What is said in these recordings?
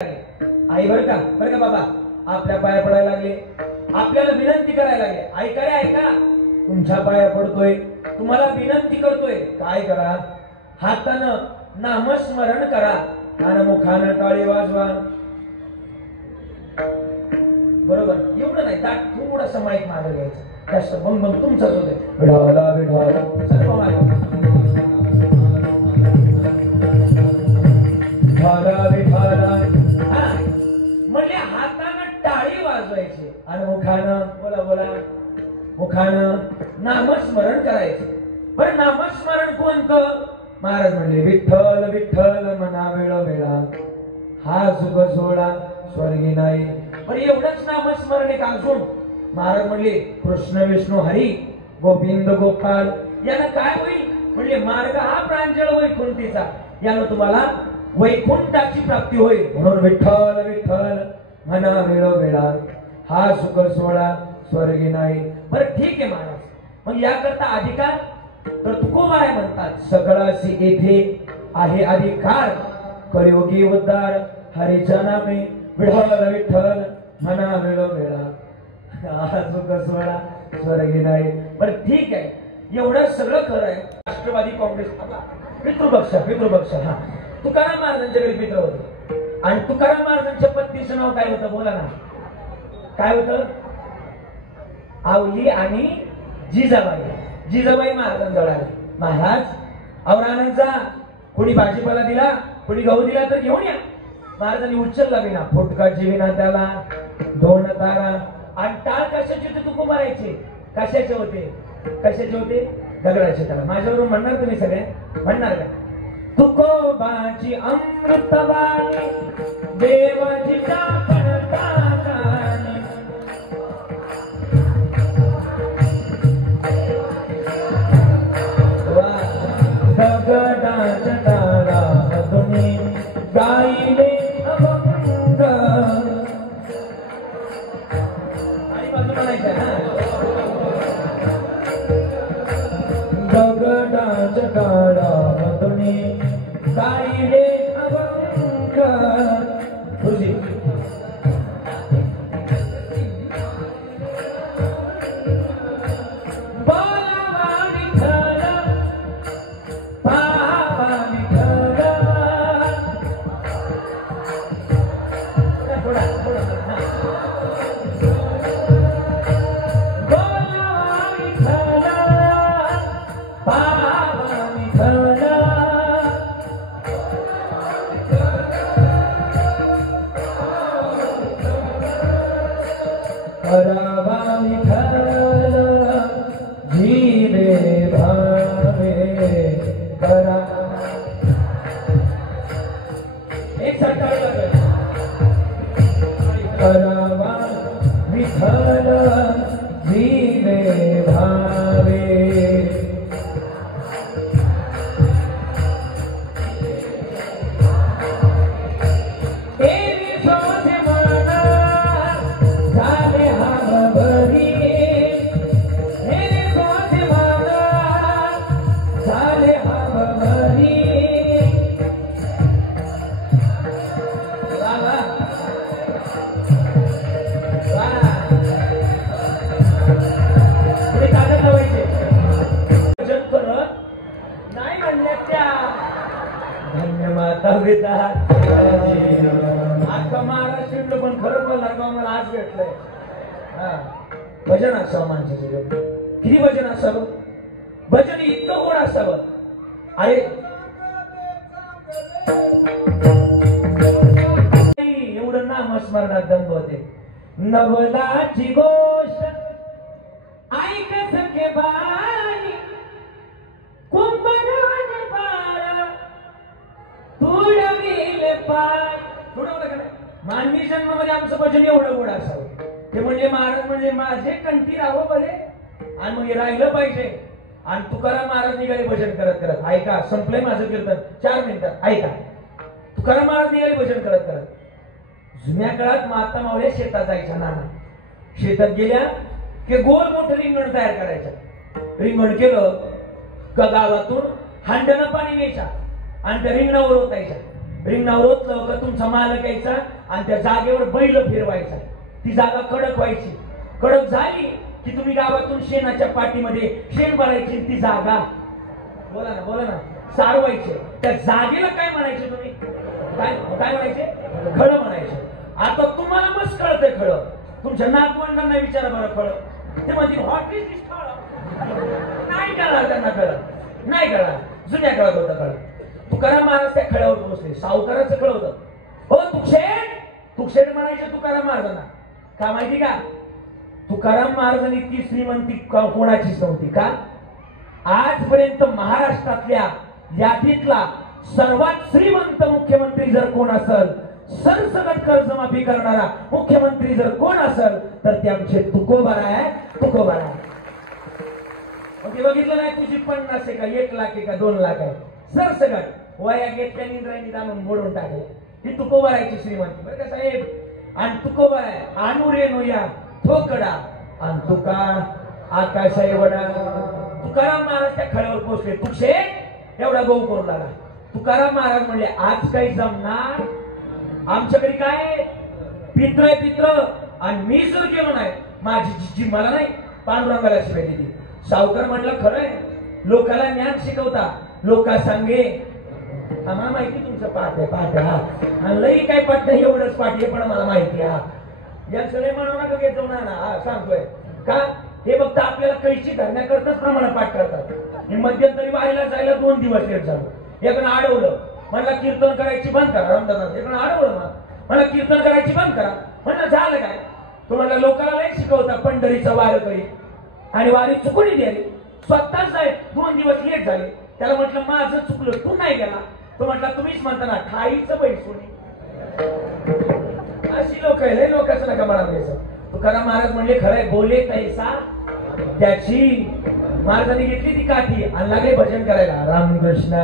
आई बरं का बाबा, आपल्या पाया पडायला लागले, आपल्याला विनंती करायला लागले. ऐका रे ऐका, तुमच्या पाया पडतोय, तुम्हाला विनंती करतोय. काय करा? हातानं नामस्मरण करा आणि मुखानं टाळी वाजवा. बरोबर, एवढं नाही, थोडंसं माईक मागं घ्यायचं, जास्त मग मग तुमचाच होते. विढाला विढाला सर्व मागे म्हणजे हातानं टाळी वाजवायची आणि मुखानं बोला बोला मुखानं नामस्मरण करायचं. बरं, नामस्मरण कोणतं? महाराज म्हणले विठ्ठल विठ्ठल मना वेळोवेळा हा सुख सोहळा स्वर्गी नाही. पण एवढंच नामस्मरण एक असून महाराज म्हणले कृष्ण विष्णू हरी गोविंद गोपाल यानं काय होईल? म्हणले मार्ग हा प्रांजळ वैकुंठीचा, यानं तुम्हाला वैकुंठाची प्राप्ती होईल. म्हणून विठ्ठल विठ्ठल म्हणा वेळोवेळा हा सुख सोहळा स्वर्गी नाही. बरं ठीक आहे महाराज, मग याकरता अधिकार तर तुकोबाय म्हणतात, सकळासी येथे आहे अधिकार, कलियुगी उद्धार हरीच्या नामे विठ्ठल विठ्ठल म्हणा वेळोवेळा हा सुख सोहळा स्वर्गी नाही. बरं ठीक आहे, एवढं सगळं खरं आहे. राष्ट्रवादी काँग्रेस पितृपक्ष हा तुकाराम महाराजांच्याकडे मित्र होते आणि तुकाराम महाराजांच्या पत्नीचं नाव काय होतं? बोला ना, काय होतं? आवली आणि जिजाबाई. जिजाबाई महाराजांजवळ आले, महाराज औरानात जा, कोणी भाजीपाला दिला कोणी गहू दिला तर घेऊन या. महाराजांनी उचलला विना, फुटकाची विना त्याला दोन तारा. आणि टाळ कशाचे होते? तुको मारायचे. कशाचे होते? दगडाचे. त्याला माझ्यावरून म्हणणार तुम्ही सगळे? म्हणणार का? तुकोबाची अमृतवाणी देवाची दगडाच्या तारा तुम्ही गायले अभंग. आणि बाजू म्हणायचं ना, दगडाच्या तारा तुम्ही गायले अभंग. तुझी भजन असावं. माणसाचं किती भजन असावं? भजन इतकं गोड असावं. अरे एवढं नामस्मरणात दंग होते. नवलाची गोष्ट ऐक सखे बाई, कुंभराने पार तुडविले पाय. तुडवलं का नाही? मानवी जन्मामध्ये आमचं भजन एवढं गोड असावं. ते म्हणजे महाराज म्हणजे माझे कंठी राहावं बरे, आणि मग हे राहिलं पाहिजे. आणि तुकाराम महाराज निघाले भजन करत करत. ऐका, संपलंय माझं कीर्तन, 4 मिनिटात ऐका. तुकाराम महाराज निघाले भजन करत करत. जुन्या काळात माता मावल्या शेतात जायच्या. नाना शेतात गेल्या की गोल मोठं रिंगण तयार करायचं. रिंगण केलं का गावातून हांड्यानं पाणी न्यायच्या आणि त्या रिंगणावर ओतायच्या. रिंगणावर ओतलं का तुमचा मालक यायचा आणि त्या जागेवर बैल फिरवायचा. ती जागा कडक व्हायची. कडक झाली की तुम्ही गावातून शेणाच्या पाठीमध्ये शेण भरायची. ती जागा बोला ना सारवायचे. त्या जागेला काय म्हणायचे तुम्ही? काय म्हणायचे? खळ म्हणायचे. आता तुम्हाला मस्त कळतंय खळ. तुमच्या नातवंडांना विचारा बरं खळ. ते म्हणतील व्हॉट इज दिस खळ. नाही कळणार त्यांना. कळत नाही. कळणार. जुन्या काळात होतं खळ. तुकाराम महाराज त्या खळ्यावर पोहोचले. सावकाराचं खळ होतं. हो तुकशेठ म्हणायचे तुकाराम महाराजांना. का माहिती का? तुकाराम महाराजांनी ती श्रीमंती कोणाचीच नव्हती. का? आजपर्यंत महाराष्ट्रातल्या यादीतला सर्वात श्रीमंत मुख्यमंत्री जर कोण असेल, सरसकट कर्जमाफी करणारा मुख्यमंत्री जर कोण असेल तर ते आमचे तुकोबारा आहे. तुकोबारा. ते बघितलं नाही तुझी 50 आहे का 1 लाख आहे का 2 लाख आहे. सरसकट वया घेतल्या इंद्रायणी दाणून मोडून टाकले. ही तुकोबारायची श्रीमंती बरं का साहेब. आणि तुकोबारा आहे आणू रे नोया ठोकडा आणि तुका आकाश आहे वडा. तुकाराम महाराज त्या खळ्यावर पोहोचले. तुकशेठ एवढा गहू करू लागला. तुकाराम महाराज म्हणले आज काही जमणार. आमच्याकडे काय पित्र आणि मी जर गेलो नाही माझी जिज्जी मला नाही पांडुरंगाला शिवाय दिली. सावकार म्हटलं खरंय लोकाला ज्ञान शिकवता. लोक सांगे आम्हाला माहिती तुमचं पाठ आहे हा आणि लई काय पाठ नाही एवढंच पाठ आहे पण मला माहिती हा. यांचं नाही म्हणू नका घेत जाऊ ना सांगतोय का. हे फक्त आपल्याला कैची धरण्याकरताच प्रमाण पाठ करतात. मध्यंतरी वारीला जायला 2 दिवस लेट झालो. एकानं अडवलं मला कीर्तन करायची बंद करा. रामदास एकानं अडवलं मला कीर्तन करायची बंद करा. म्हणलं झालं काय? तो म्हणला लोकांना नाही शिकवता पंढरीचं वार करी आणि वारी चुकून गेली. स्वतःच आहे 2 दिवस लेट झाले. त्याला म्हटलं माझं चुकलं तू नाही गेला. तो म्हटला तुम्हीच म्हणता ना ठाईचं बैल सोनी. अशी लोक आहे. लोकांचं नका मला द्यायचं. तुकाराम महाराज म्हणले खरंय बोले तैसा त्याची. महाराजांनी घेतली ती काठी आणि लागले भजन करायला. रामकृष्ण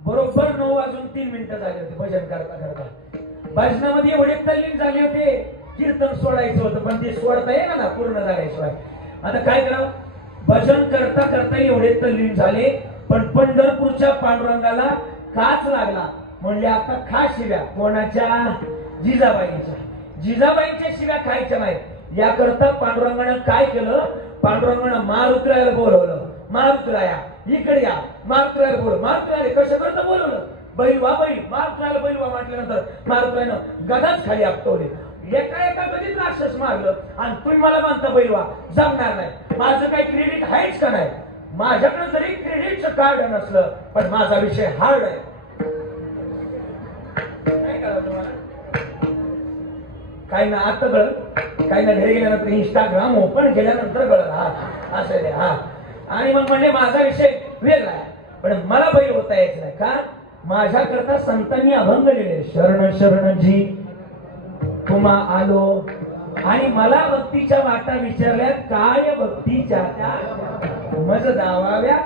बरोबर 9 वाजून 3 मिनिटं झाले होते भजन करता. भजनामध्ये एवढे तल्लीन झाले होते कीर्तन सोडायचं होतं पण ते सोडता येणार ना पूर्ण झाल्याशिवाय. आता काय करावं? भजन करता एवढे तल्लीन झाले पण पंढरपूरच्या पांडुरंगाला काच लागला. म्हणजे आता खा शिव्या. कोणाच्या? जिजाबाईंच्या शिव्या खायच्या नाहीत. याकरता पांडुरंगानं काय केलं? पांडुरंगानं मारुतीला बोलवलं. मारुतीराया इकडे या. मारुतीराया बोल. मारुतीराया कसं करतं बोलवलं. बैलवा बैल. मारुतीरायाला बैलवा म्हटल्यानंतर मारुतीरायानं गदाच खाली आपटवले. एका कधीच राक्षस मारलं आणि तुम्ही मला म्हणता बैलवा. जमणार नाही. माझं काही क्रेडिट आहेच का नाही? माझ्याकडे जरी क्रेडिटचं कार्ड नसलं पण माझा विषय हार्ड आहे. काय कळलं तुम्हाला? काही ना आता कळत काही ना घरी गेल्यानंतर इंस्टाग्राम ओपन केल्यानंतर कळत. हा असं हा. आणि मग म्हणजे माझा विषय वेगळा आहे पण मला बैल होता यायचं नाही. का? माझ्याकरता संतांनी अभंग लिहिले. शरण शरण जी तुम्हा आलो आणि मला भक्तीच्या वाटा विचारल्या काय भक्तीच्या त्या मज दावाव्या.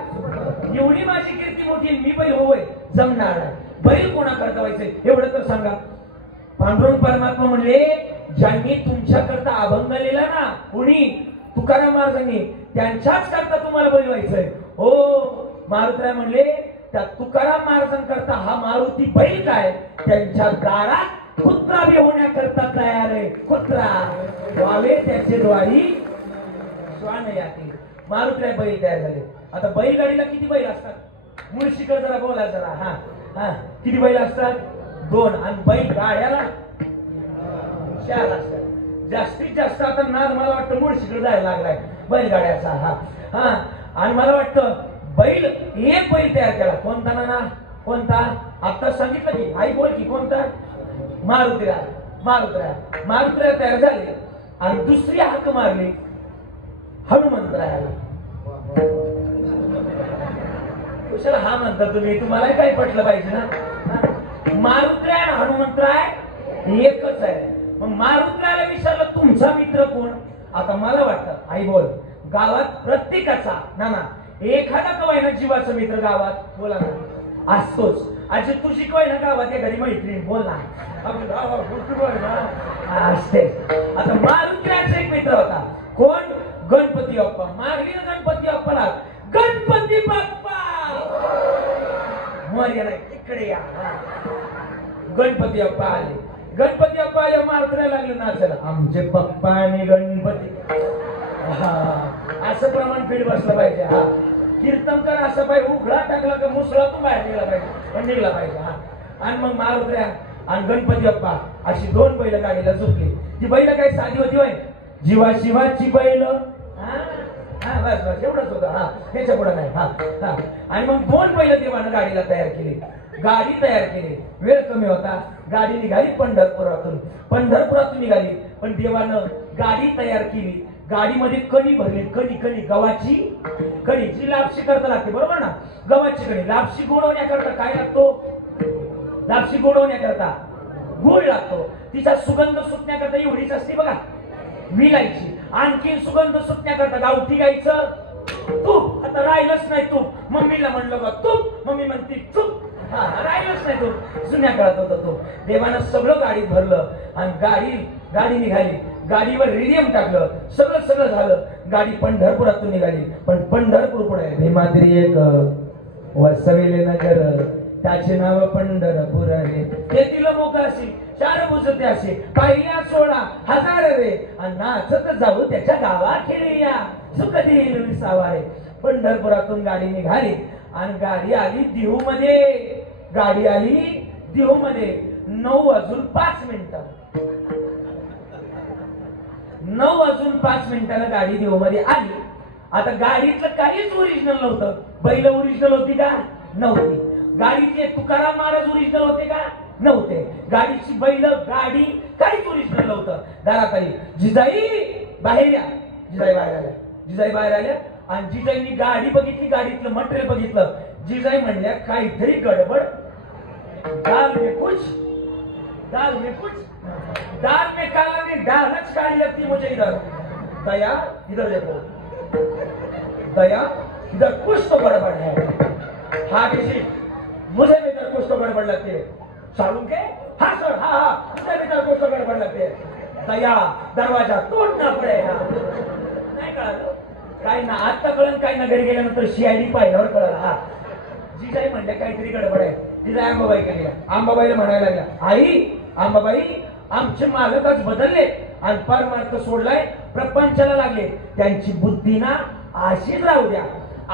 एवढी माझी कीर्ती मोठी मी बैल होय जमणार नाही. बैल कोणाकरता व्हायचंय एवढं तर सांगा. पांडुरंग परमात्मा म्हणले ज्यांनी तुमच्याकरता अभंग लिहिला ना कोणी तुकाराम महाराजांनी त्यांच्याच करता तुम्हाला बैल व्हायचंय. हो मारुतीराय म्हणले त्या तुकाराम महाराजांकरता हा मारुती बैल काय त्यांच्या दारात कुत्रा बी होण्याकरता तयार आहे. कुत्रा व्हावे त्याचे द्वारी श्वान यातील. मारुतीराय बैल तयार झाले. आता बैलगाडीला किती बैल असतात? मुळशीकर जरा बोला जरा. हा किती बैल असतात? 2. आणि बैल गाड्याला 4 असतात. जास्तीत जास्त आता नाद मला वाटतं मुळशीकडे जायला लागलाय बैलगाड्याचा. हा आणि मला वाटतं बैल एक बैल तयार केला. कोणता ना? कोणता? आता सांगितलं की आई बोल की कोणता? मारुतीराय. मारुतीराय तयार झाले आणि दुसरी हाक मारली हनुमंतरायाला. कशाला हा म्हणता तुम्ही? तुम्हाला काय पटलं पाहिजे ना. मारुतराय आणि हनुमंतराय एकच आहे. मग मारुतरायला विचारलं तुमचा मित्र कोण? आता मला वाटतं आई बोल गावात प्रत्येकाचा ना एखादा कवाय ना जीवाचा मित्र गावात बोला ना असतोच. आजी तुझी कवाय ना गावात या घरी मैत्रीण बोल ना असते. आता मारुतरायचा एक मित्र होता कोण? गणपती बाप्पा. मारली ना गणपती बाप्पाला गणपती बाप्पा मर गेला इकडे या. गणपती बाप्पा आले. गणपती बाप्पा आले मारुतराय लागले नाचायला आमचे पप्पा आणि गणपती. असं प्रमाण फीड बसलं पाहिजे. हा कीर्तनकार असं पाहिजे उघडा टाकला का मुसळातून बाहेर निघला पाहिजे पण निघला पाहिजे. हा आणि मग मारुतराय आणि गणपती बाप्पा अशी दोन बैल गाडीला झोपली. ती बैल काय साधी होती होय जीवा शिवाची बैल. हा बस बस एवढंच होतं. हा त्याच्या पुढे नाही. हा आणि मग दोन बैल देवानं गाडीला तयार केली. गाडी तयार केली. वेळ कमी होता. गाडी निघाली पंढरपुरातून निघाली. पण देवानं गाडी तयार केली. गाडीमध्ये कणी भरली. कणी गव्हाची कणी जी लापशी करता लागते बरोबर ना. गव्हाची कणी लापशी गोडवण्याकरता काय लागतो? लापशी गोडवण्याकरता गुळ लागतो. तिचा सुगंध सुटण्याकरता एवढीच असते बघा विलायची. आणखी सुगंध सुटण्याकरता गावठी गाईचं तूप. आता राहिलंच नाही तूप. मम्मीला म्हणलं का तूप. मम्मी म्हणती तूप. राहिलंच नाही तूप. जुन्या काळात होता तो. देवानं सगळं गाडीत भरलं आणि गाडी निघाली. गाडीवर रेडियम टाकलं. सगळं झालं. गाडी पंढरपुरातून निघाली. पण पंढरपूर पुढे भीमाद्री एक वसविले नगर त्याचे नाव पंढरपूर आहे. तेथील मोकाशी चार बुजते असे पहिल्या 16,000 रे आणि नाचत जाऊ त्याच्या गावाखेडे या सुख देईल विसावारे. पंढरपुरातून गाडी निघाली आणि गाडी आली देहू मध्ये. गाडी आली देहू मध्ये 9:05 9:05 गाडी देहू मध्ये आली. आता गाडीतलं काहीच ओरिजिनल नव्हतं. बैल ओरिजिनल होती का? नव्हती. गाडीचे तुकाराम महाराज ओरिजिनल होते का? नव्हते. गाडीची बैल गाडी काहीच ओरिजिनल नव्हतं. दारात आली. जिजाई बाहेर या. जिजाई बाहेर आल्या आणि जिजाईंनी गाडी बघितली. गाडीतलं मटेरियल बघितलं. जिजाई म्हणल्या काहीतरी गडबड. दाल में कुछ दाल में काला नहीं दालच काली लगती मुझे. इधर दया इधर देखो. दया इधर कुछ तो गड़बड़ है. हाँ किसी मुझे भी इधर कुछ तो गड़बड़ लगती है. सालू के हाँ सर हाँ मुझे भी इधर कुछ तो गड़बड़ लगती है. दया दरवाजा तोडना पडेगा. नाही कळलं काय ना. आता कळलं काय ना. घरी गेल्यानंतर CID पाहिल्यावर कळलं. हा जिजाई म्हणल्या काहीतरी गडबड आहे. जिजाई अंबाबाई गेल्या. अंबाबाईला म्हणायला लागल्या आई अंबाबाई आमचे मालकच बदलले आणि परमार्थ सोडलाय प्रपंचाला लागले. त्यांची बुद्धी ना अशीच राहू द्या.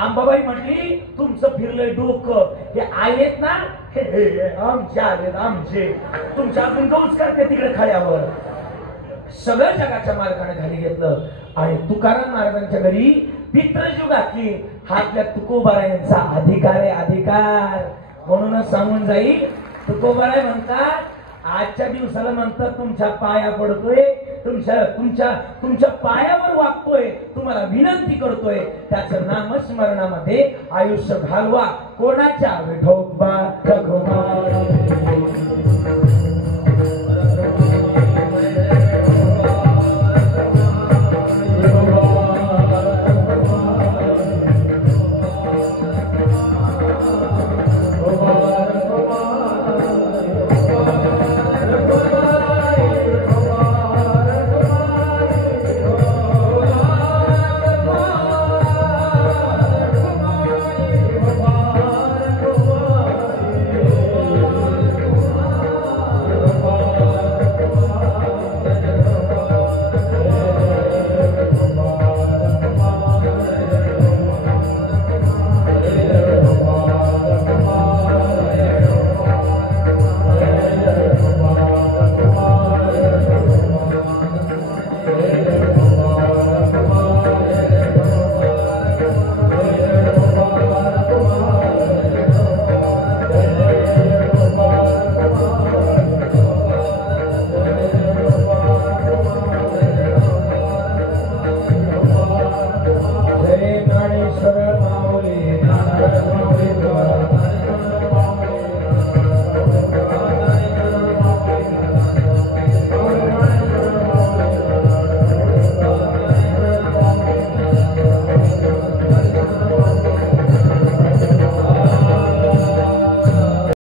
अंबाबाई म्हटली तुमचं फिरलंय डोकं. हे आलेत ना आमचे आलेत आमचे. तुमच्या अजून गौच करते तिकडे खड्यावर. सगळं जगाच्या मालकाने घरी घेतलं आणि तुकाराम महाराजांच्या घरी पितृजीव घातली. हा आपल्या तुकोबारायांचा अधिकार आहे. अधिकार म्हणूनच सांगून जाईल. तुकोबाराय म्हणतात आजच्या दिवसाला म्हणतात तुमच्या पाया पडतोय. तुमच्या पायावर वागतोय. तुम्हाला विनंती करतोय. त्याचं नामस्मरणामध्ये आयुष्य घालवा. कोणाच्या विठोबा रघुनाथ